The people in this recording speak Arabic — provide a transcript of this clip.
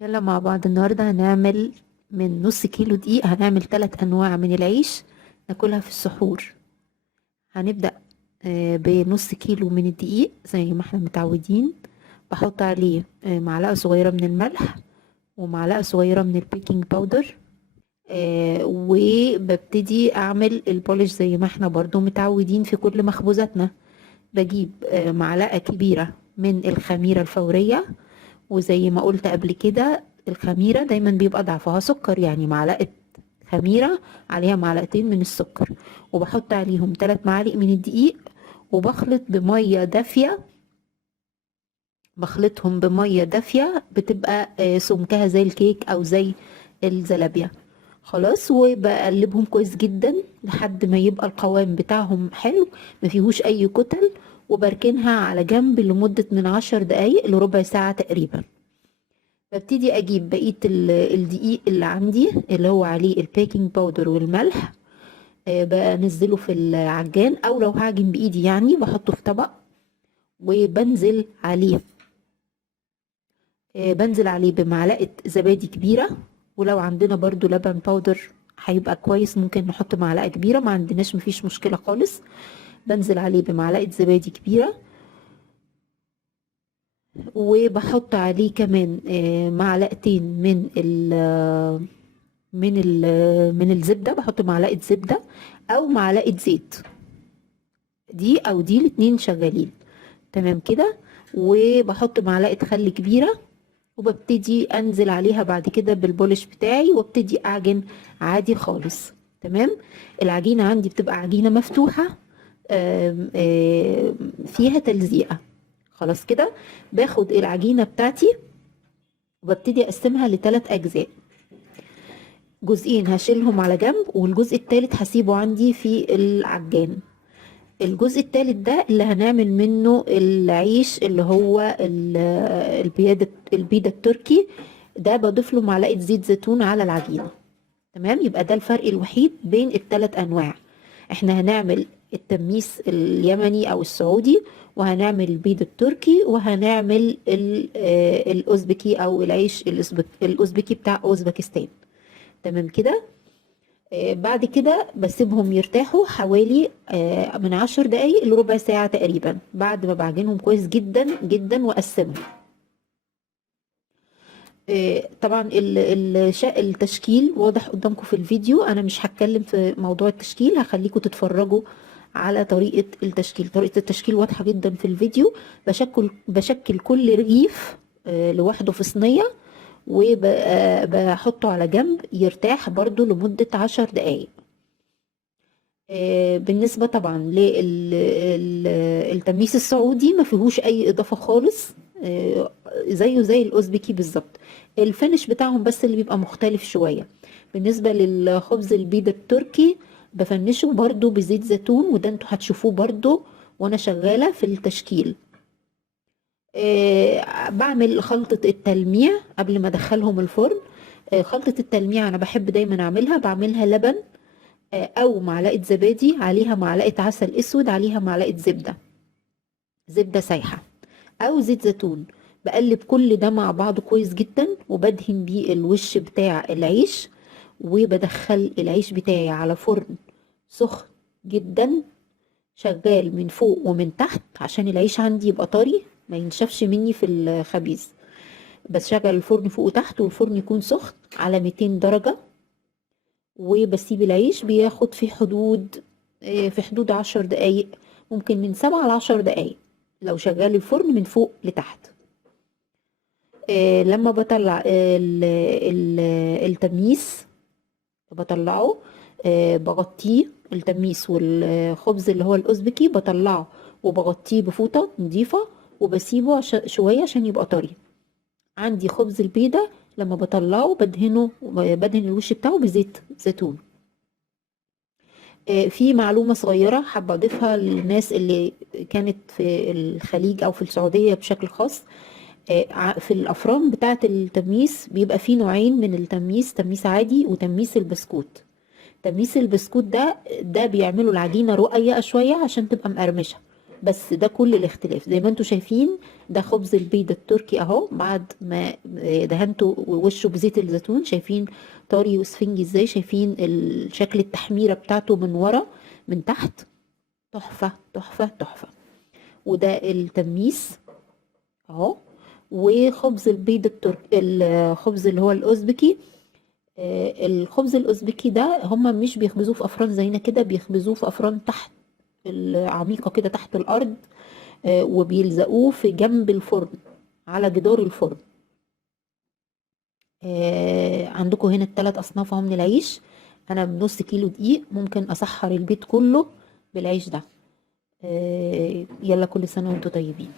يلا مع بعض النهاردة هنعمل من نص كيلو دقيق، هنعمل 3 أنواع من العيش ناكلها في السحور. هنبدأ بنص كيلو من الدقيق زي ما احنا متعودين. بحط عليه معلقة صغيرة من الملح ومعلقة صغيرة من البيكنج باودر. وببتدي أعمل البولش زي ما احنا برضو متعودين في كل مخبوزاتنا. بجيب معلقة كبيرة من الخميرة الفورية، وزي ما قلت قبل كده الخميرة دايما بيبقى ضعفها سكر، يعني معلقة خميرة عليها معلقتين من السكر. وبحط عليهم 3 معالق من الدقيق، وبخلط بمية دافية. بخلطهم بمية دافية بتبقى سمكها زي الكيك أو زي الزلابية. خلاص، وبقلبهم كويس جدا لحد ما يبقى القوام بتاعهم حلو، ما فيهوش أي كتل. وبركنها على جنب لمدة من 10 دقايق لربع ساعة تقريبا. ببتدي اجيب بقيه الدقيق اللي عندي اللي هو عليه البيكنج باودر والملح. بنزله في العجان، او لو هعجن بايدي يعني بحطه في طبق وبنزل عليه. بنزل عليه بمعلقه زبادي كبيره، ولو عندنا برضو لبن باودر هيبقى كويس، ممكن نحط معلقه كبيره، ما عندناش مفيش مشكله خالص. بنزل عليه بمعلقه زبادي كبيره، وبحط عليه كمان معلقتين من الزبدة. بحط معلقة زبدة أو معلقة زيت، دي أو دي الاتنين شغالين تمام كده. وبحط معلقة خل كبيرة، وببتدي أنزل عليها بعد كده بالبولش بتاعي وابتدي أعجن عادي خالص. تمام. العجينة عندي بتبقى عجينة مفتوحة، فيها تلزيقة. خلاص كده. باخد العجينة بتاعتي وببتدي أقسمها ل3 أجزاء. جزئين هشيلهم على جنب، والجزء التالت هسيبه عندي في العجان. الجزء التالت ده اللي هنعمل منه العيش اللي هو البيضة التركي. ده بضيف له معلقة زيت زيتون على العجينة. تمام، يبقى ده الفرق الوحيد بين ال3 أنواع. احنا هنعمل التميس اليمني او السعودي، وهنعمل البيض التركي، وهنعمل الاوزبكي او العيش الاوزبكي بتاع اوزبكستان. تمام كده. بعد كده بسيبهم يرتاحوا حوالي من 10 دقايق لربع ساعة تقريبا، بعد ما بعجنهم كويس جدا جدا وأقسمهم. طبعا التشكيل واضح قدامكم في الفيديو. أنا مش هتكلم في موضوع التشكيل، هخليكم تتفرجوا على طريقة التشكيل. طريقة التشكيل واضحة جدا في الفيديو. بشكل كل رغيف لوحده في صينية، وبحطه على جنب يرتاح برضو لمدة 10 دقايق. بالنسبة طبعا للتميس السعودي ما فيهوش أي إضافة خالص. زيه زي الأوزبكي بالظبط. الفينش بتاعهم بس اللي بيبقى مختلف شوية. بالنسبة للخبز البيض التركي بفنشه برضو بزيت زيتون، وده انتوا هتشوفوه برضو وانا شغالة في التشكيل. بعمل خلطة التلميع قبل ما ادخلهم الفرن. خلطة التلميع انا بحب دايما اعملها، بعملها لبن او معلقه زبادي عليها معلقه عسل اسود عليها معلقه زبده سايحه او زيت زيتون. بقلب كل ده مع بعضه كويس جدا، وبدهن بيه الوش بتاع العيش. وبدخل العيش بتاعي على فرن سخن جدا، شغال من فوق ومن تحت عشان العيش عندي يبقى طري ما ينشفش مني في الخبيز. بس شغل الفرن فوق وتحت، والفرن يكون سخن على 200 درجة. وبسيب العيش بياخد في حدود 10 دقايق، ممكن من 7 ل10 دقايق لو شغال الفرن من فوق لتحت. لما بطلع التميس بطلعه، بغطيه التميس والخبز اللي هو الأوزبكي بطلعه وبغطيه بفوطة نظيفة، وبسيبه شوية عشان يبقى طري. عندي خبز البيضة لما بطلعه بدهن الوش بتاعه بزيت زيتون. في معلومة صغيرة حابة أضيفها للناس اللي كانت في الخليج أو في السعودية بشكل خاص. في الأفران بتاعة التميس بيبقى في نوعين من التميس: تميس عادي وتميس البسكوت. تميس البسكوت ده بيعملوا العجينة رقيقة شوية عشان تبقى مقرمشة. بس ده كل الاختلاف. زي ما انتوا شايفين ده خبز البيض التركي اهو، بعد ما دهنته وشه بزيت الزيتون، شايفين طري وسفنجي ازاي، شايفين شكل التحميرة بتاعته من ورا من تحت، تحفة تحفة تحفة. وده التميس اهو. وخبز البيض التركي، الخبز اللي هو الاوزبكي. الخبز الاوزبكي ده هما مش بيخبزوه في افران زينا كده، بيخبزوه في افران تحت العميقة كده تحت الارض، وبيلزقوه في جنب الفرن على جدار الفرن. عندكم هنا الثلاث اصناف اهو من العيش. انا بنص كيلو دقيق ممكن اسحر البيت كله بالعيش ده. يلا كل سنة وانتم طيبين.